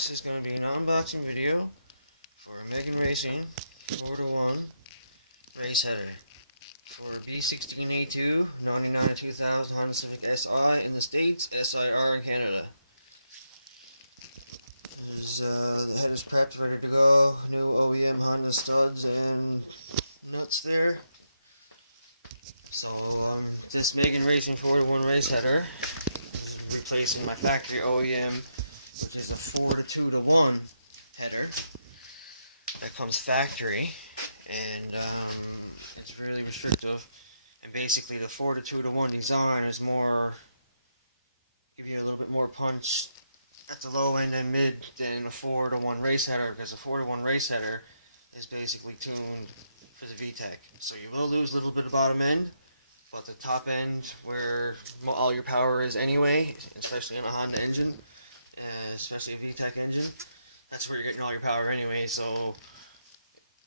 This is going to be an unboxing video for a Megan Racing 4-to-1 race header for B16A2 99-2000 Honda Civic SI in the States, SIR in Canada. The header's prepped, ready to go. New OEM Honda studs and nuts there. So this Megan Racing 4-to-1 race header is replacing my factory OEM, which is a 4-to-2-to-1 header that comes factory, and it's really restrictive. And basically, the 4-to-2-to-1 design is more, give you a little bit more punch at the low end and mid than a 4-to-1 race header, because a 4-to-1 race header is basically tuned for the VTEC. So you will lose a little bit of bottom end, but the top end, where all your power is anyway, especially in a Honda engine, especially a VTEC engine, that's where you're getting all your power anyway. So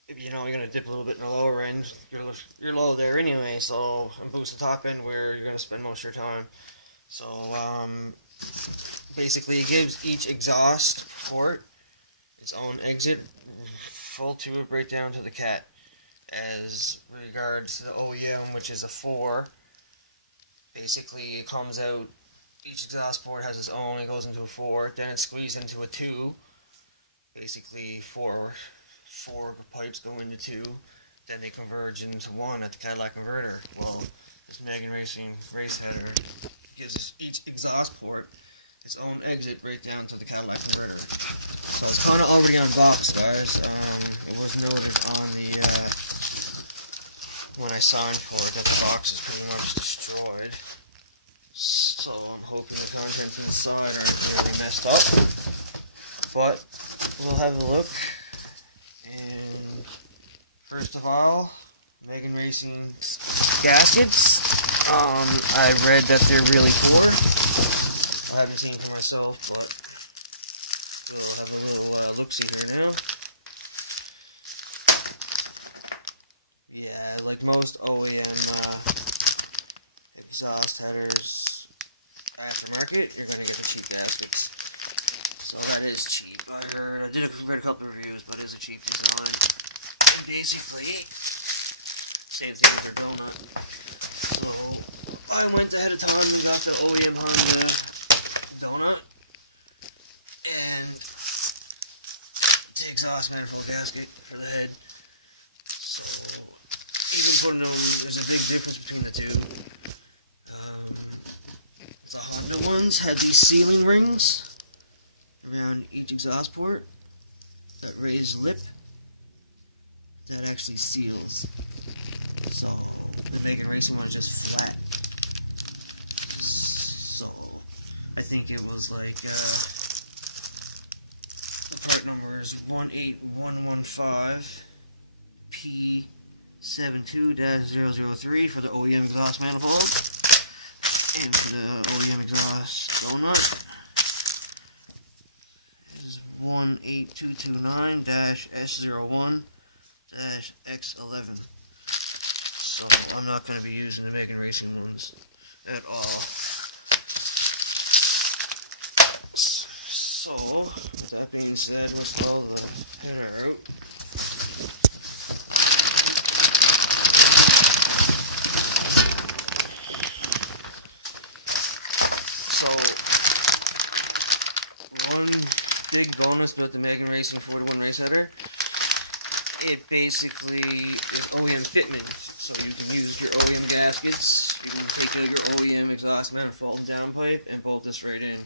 if you're going to dip a little bit in the lower end, you're low there anyway. So and boost the top end where you're going to spend most of your time. So basically, it gives each exhaust port its own exit, full tube right down to the cat. As regards to the OEM, which is a 4, basically it comes out, each exhaust port has its own, it goes into a 4, then it's squeezed into a 2, basically four pipes go into 2, then they converge into 1 at the Cadillac converter. Well, this Megan Racing race header gives each exhaust port its own exit right down to the Cadillac converter. So it's kind of already unboxed, guys. It was noted on the when I signed for it that the box is pretty much destroyed. So I'm hoping the contents inside aren't really messed up. But we'll have a look. And first of all, Megan Racing gaskets. I read that they're really cool. I haven't seen it for myself, but we'll have a little look-see here now. Yeah, like most OEM exhaust headers aftermarket, you're going to get cheap gaskets. So that is cheap. I did read a couple of reviews, but it's a cheap design. And basically, same thing with their donut. So I went ahead of time and got the OEM Honda donut and the exhaust manifold gasket for the head. So even putting those, there's a big difference between the two. The Honda ones had these sealing rings around each exhaust port, that raised lip that actually seals. So the Megan Racing one is just flat. So I think it was like the part number is 18115 P72-003 for the OEM exhaust manifold, and for the OEM exhaust donut is 18229-S01-X11. So I'm not going to be using the Megan Racing ones at all. So, that being said, let's pull the header out. So, one big bonus about the Megan Racing 4-to-1 race header, it basically is OEM fitment. So you can use your OEM gaskets, you can take out your OEM exhaust manifold downpipe and bolt this right in.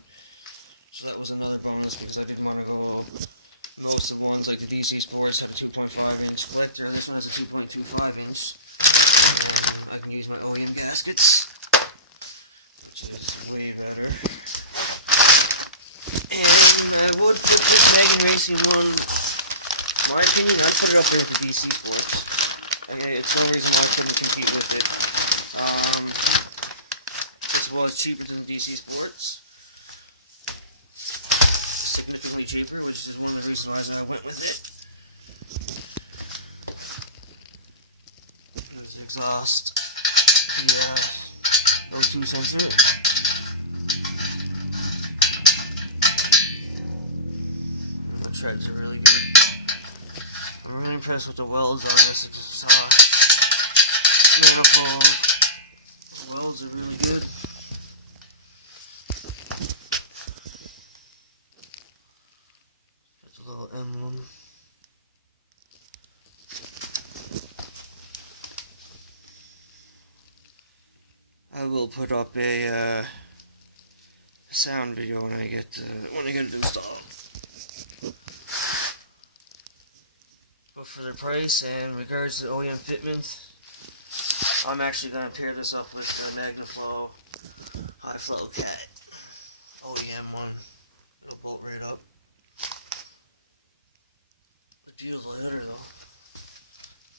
So that was another bonus, because I didn't want to go most of ones like the DC Sports have a 2.5-inch splitter. This one has a 2.25-inch. I can use my OEM gaskets, which is way better. And I would put this Megan Racing one, in my opinion, I'd put it up there with the DC Sports. Okay, it's no reason why I couldn't compete with it. This was cheaper than the DC Sports. Cheaper, which is one of the reasons why I went with it. There's the exhaust, the O2 sensor. impressed with the welds on this manifold. The welds are really good. Got the little emblem. I will put up a sound video when I get it installed. But for the price and in regards to OEM fitment, I'm actually going to pair this up with the MagnaFlow High Flow Cat OEM one. It'll bolt right up. The beautiful header though.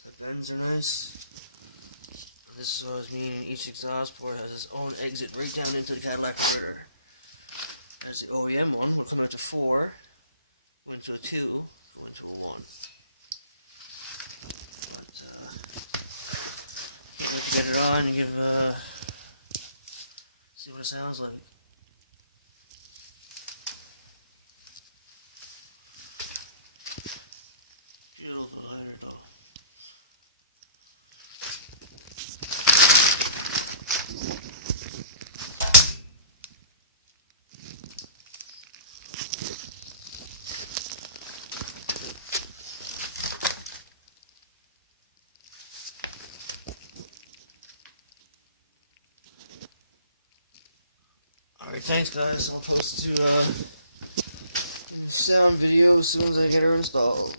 The bends are nice. This meaning each exhaust port has its own exit right down into the Cadillac converter. There's the OEM one, will come out to 4, go into a 2, go into a 1. But, once you get it on, you see what it sounds like. Beautiful header though. Alright, thanks guys. I'll post to sound video as soon as I get her installed.